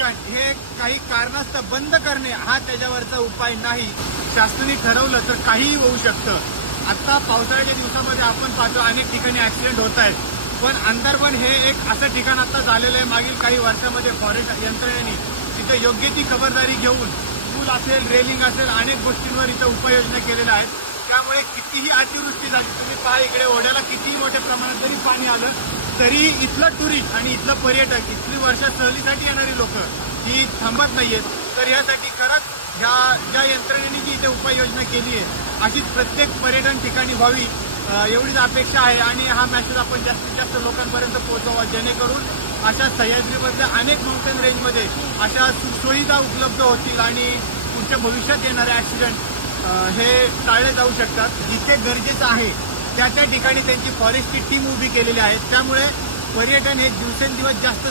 ठिकाण हे काही कारणास्तव बंद करणे हा त्याच्यावरचा उपाय नाही. शासनाने ठरवलं तर काहीही होऊ शकतं. आता पावसाळ्याच्या दिवसामध्ये आपण पाहतो अनेक ठिकाणी ऍक्सिडेंट होत आहेत, पण अंदरबन हे एक असं ठिकाण आता झालेलं आहे. मागील काही वर्षामध्ये फॉरेस्ट यंत्रणेने तिथे योग्य ती खबरदारी घेऊन पूल असेल, रेलिंग असेल, अनेक गोष्टींवर इथं उपाययोजना केलेल्या आहेत. त्यामुळे कितीही अतिवृष्टी झाली, तुम्ही पहा इकडे ओढ्याला कितीही मोठ्या प्रमाणात जरी पाणी आलं तरी इथलं टुरिस्ट आणि इथलं पर्यटक, इथली वर्षा सहलीसाठी येणारी लोक ही थांबत नाहीयेत. तर यासाठी खरंच ज्या यंत्रणेने जी इथे उपाययोजना केली आहे अशीच प्रत्येक पर्यटन ठिकाणी व्हावी एवढीच अपेक्षा आहे. आणि हा मेसेज आपण जास्तीत जास्त लोकांपर्यंत पोहोचवा, जेणेकरून अशा सह्याद्रीमधल्या अनेक माउंटेन रेंजमध्ये अशा सुविधा उपलब्ध होतील आणि पुढच्या भविष्यात येणारे ऍक्सिडेंट हे टाळले जाऊ शकतात. जिथे गरजेचं आहे त्या ठिकाणी त्यांची फॉरेस्टची टीम उभी केलेली आहे. त्यामुळे पर्यटन हे दिवसेंदिवस जास्त